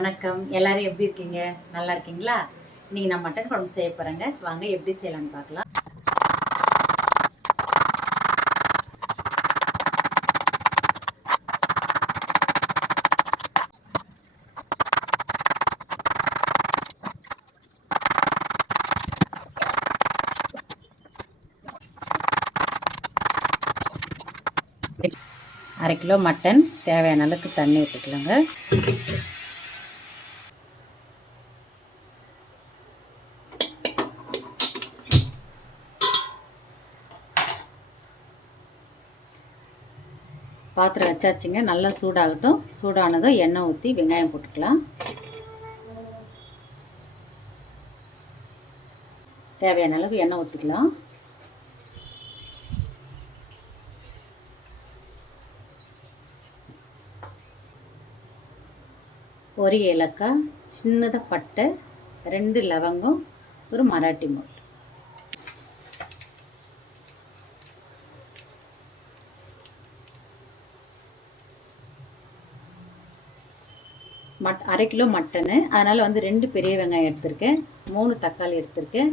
வணக்கம். எல்லாரும் எப்படி இருக்கீங்க? நல்லா இருக்கீங்களா? இன்னைக்கு நான் மட்டன் குழம்பு செய்ய போகிறேங்க வாங்க எப்படி செய்யலாம்னு பார்க்கலாம். அரை கிலோ மட்டன். தேவையான அளவுக்கு தண்ணி விட்டுக்கலாங்க பாத்திரம் வச்சாச்சுங்க. நல்லா சூடாகட்டும். சூடானதும் எண்ணெய் ஊற்றி வெங்காயம் போட்டுக்கலாம். தேவையான அளவு எண்ணெய் ஊற்றிக்கலாம் ஒரு ஏலக்காய் சின்னதாக பட்டை ரெண்டு லவங்கம் ஒரு மராட்டி மோட் மட் அரை கிலோ மட்டனு. அதனால் வந்து ரெண்டு பெரிய வெங்காயம் எடுத்திருக்கேன். மூணு தக்காளி எடுத்திருக்கேன்.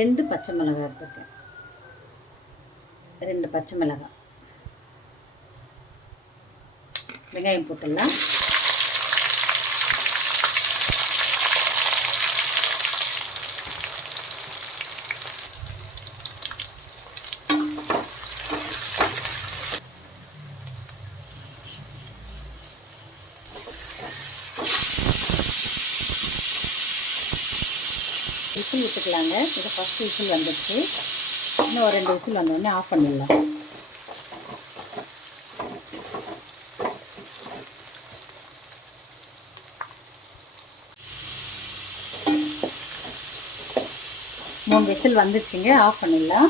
ரெண்டு பச்சை மிளகாய் எடுத்திருக்கேன். ரெண்டு பச்சை மிளகாய் வெங்காயம் போட்டுடலாம். விசில் விட்டுக்கலாங்க. இது ஃபஸ்ட் விசில் வந்துடுச்சு. இன்னும் ஒரு ரெண்டு விசில் வந்தோடனே ஆஃப் பண்ணிடலாம். மூணு விசில் வந்துடுச்சுங்க. ஆஃப் பண்ணிடலாம்.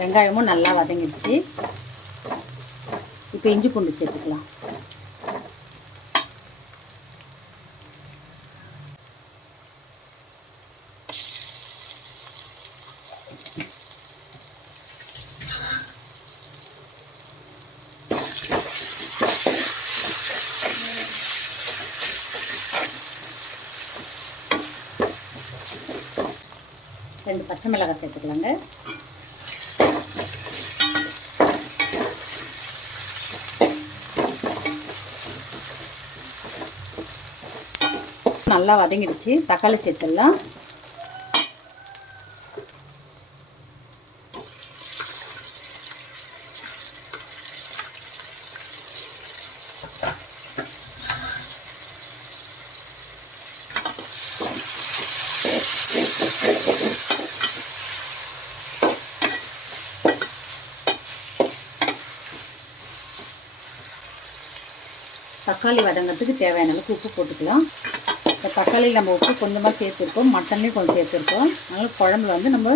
வெங்காயமும் நல்லா வதங்கிடுச்சு. இப்போ இஞ்சி பூண்டு சேர்த்துக்கலாம். ரெண்டு பச்சை மிளகாய் சேர்த்துக்கலாங்க. நல்லா வதங்கிடுச்சு. தக்காளி சேர்த்துடலாம். தக்காளி வதங்கிறதுக்கு தேவையான அளவுக்கு உப்பு போட்டுக்கலாம். இப்போ தக்காளியில் நம்ம உப்பு கொஞ்சமாக சேர்த்துருக்கோம். மட்டன்லேயும் கொஞ்சம் சேர்த்துருக்கோம். அதனால் குழம்புல வந்து நம்ம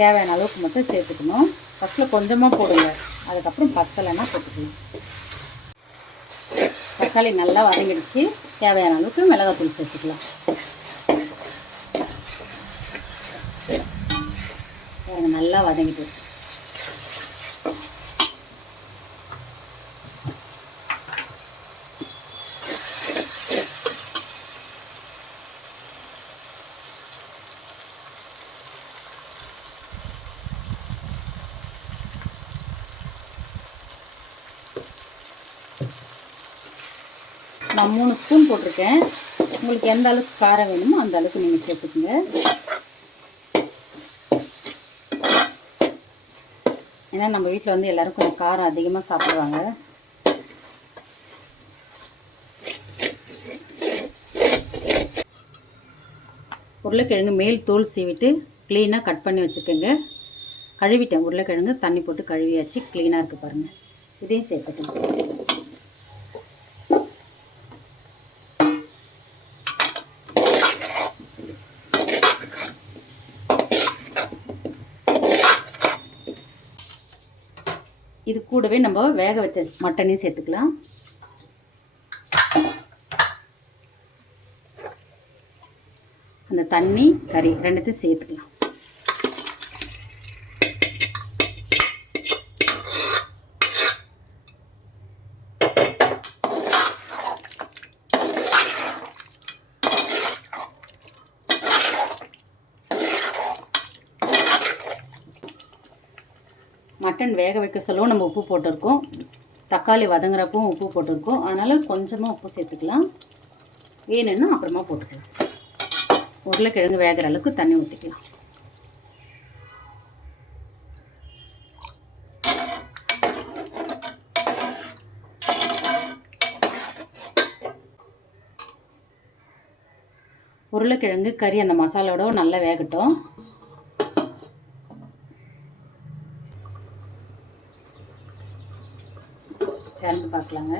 தேவையான அளவுக்கு மட்டும் சேர்த்துக்கணும். ஃபஸ்ட்டில் கொஞ்சமாக போடுங்க. அதுக்கப்புறம் பத்தலைன்னா போட்டுக்கலாம். தக்காளி நல்லா வதங்கிடுச்சு. தேவையான அளவுக்கு மிளகாத்தூள் சேர்த்துக்கலாம். நல்லா வதங்கிட்டு நான் மூணு ஸ்பூன் போட்டிருக்கேன். உங்களுக்கு எந்த அளவுக்கு காரம் வேணுமோ அந்த அளவுக்கு நீங்கள் சேர்த்துக்குங்க. ஏன்னா நம்ம வீட்டில் வந்து எல்லோரும் கொஞ்சம் காரம் அதிகமாக சாப்பிடுவாங்க. உருளைக்கிழங்கு மேல் தோல் சீவிட்டு க்ளீனாக கட் பண்ணி வச்சுருக்கேங்க கழுவிட்டேன். உருளைக்கிழங்கு தண்ணி போட்டு கழுவியாச்சு. க்ளீனாக இருக்குது பாருங்கள் இதையும் சேர்த்துக்கலாம். இது கூடவே நம்ம வேக வச்ச மட்டனையும் சேர்த்துக்கலாம். அந்த தண்ணி கறி ரெண்டுத்தையும் சேர்த்துக்கலாம். மட்டன் வேக வைக்க சொல்லவும். நம்ம உப்பு போட்டிருக்கோம். தக்காளி வதங்குறப்பவும் உப்பு போட்டிருக்கோம். அதனால் கொஞ்சமாக உப்பு சேர்த்துக்கலாம். வேணும்னா அப்புறமா போட்டுக்கலாம். உருளைக்கிழங்கு வேகிற அளவுக்கு தண்ணி ஊற்றிக்கலாம் உருளைக்கிழங்கு கறி அந்த மசாலாவோட நல்லா வேகட்டும். திறந்து பார்க்கலாங்க.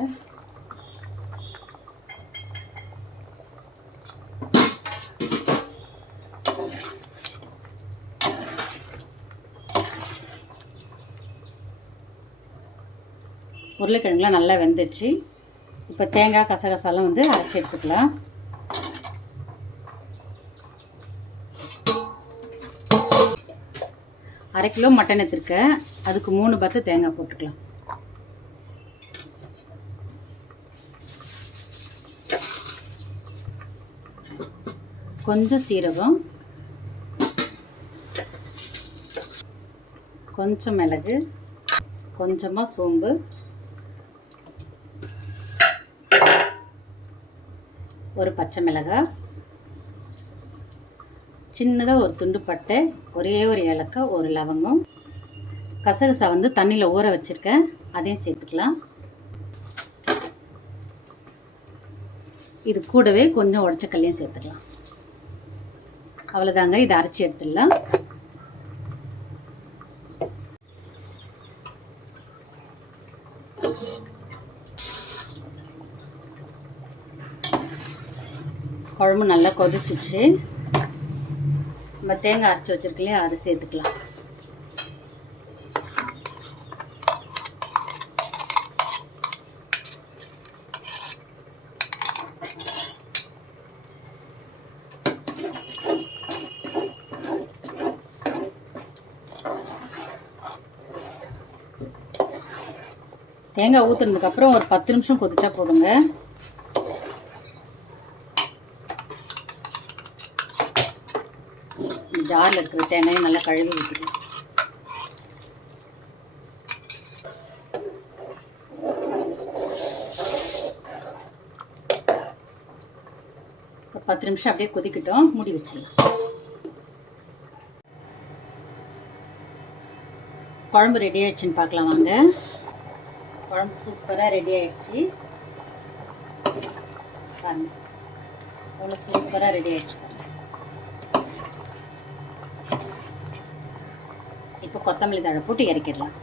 உருளைக்கிழங்குலாம் நல்லா வெந்துடுச்சு. இப்போ தேங்காய் கசகசாலாம் வந்து அரைச்சி எடுத்துக்கலாம். அரை கிலோ மட்டன் எடுத்துருக்கேன். அதுக்கு மூணு பத்து தேங்காய் போட்டுக்கலாம். கொஞ்சம் சீரகம் கொஞ்சம் மிளகு கொஞ்சமாக சோம்பு ஒரு பச்சை மிளகாய் சின்னதாக ஒரு துண்டு பட்டை ஒரே ஒரு ஏலக்காய் ஒரு லவங்கம். கசகசா வந்து தண்ணியில் ஊற வச்சுருக்கேன். அதையும் சேர்த்துக்கலாம். இது கூடவே கொஞ்சம் உடச்சக்கல்லையும் சேர்த்துக்கலாம். அவ்வளோதாங்க இதை அரைச்சி எடுத்துடலாம். குழம்பு நல்லா கொதிச்சிச்சு. நம்ம தேங்காய் அரைச்சி வச்சுருக்கலையே அதை சேர்த்துக்கலாம். தேங்காய் ஊற்றுனதுக்கப்புறம் ஒரு பத்து நிமிஷம் கொதிச்சா போதுங்க. ஜாரில் இருக்கிற தேங்காயும் நல்லா கழுவி ஊற்றிக்கலாம் பத்து நிமிஷம் அப்படியே கொதிக்கட்டும் மூடி வச்சிடலாம். குழம்பு ரெடி ஆயிடுச்சுன்னு பார்க்கலாம் வாங்க. குழம்பு சூப்பராக ரெடி ஆயிடுச்சு. பாருங்க. அவ்வளோ சூப்பராக ரெடி ஆயிடுச்சு இப்போ கொத்தமல்லி தழை போட்டு இறக்கிடலாம்.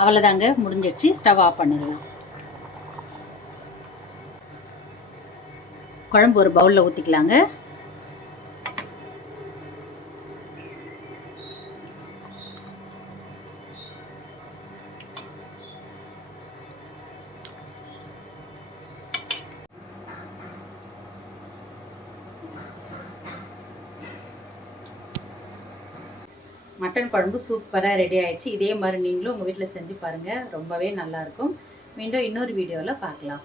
அவ்வளோதாங்க முடிஞ்சிடுச்சு. ஸ்டவ் ஆஃப் பண்ணிடலாம். குழம்பு ஒரு பவுலில் ஊற்றிக்கலாங்க மட்டன் குழம்பு சூப்பராக ரெடி ஆயிடுச்சு. இதே மாதிரி நீங்களும் உங்கள் வீட்டில் செஞ்சு பாருங்கள் ரொம்பவே நல்லாயிருக்கும் மீண்டும் இன்னொரு வீடியோவில் பார்க்கலாம்.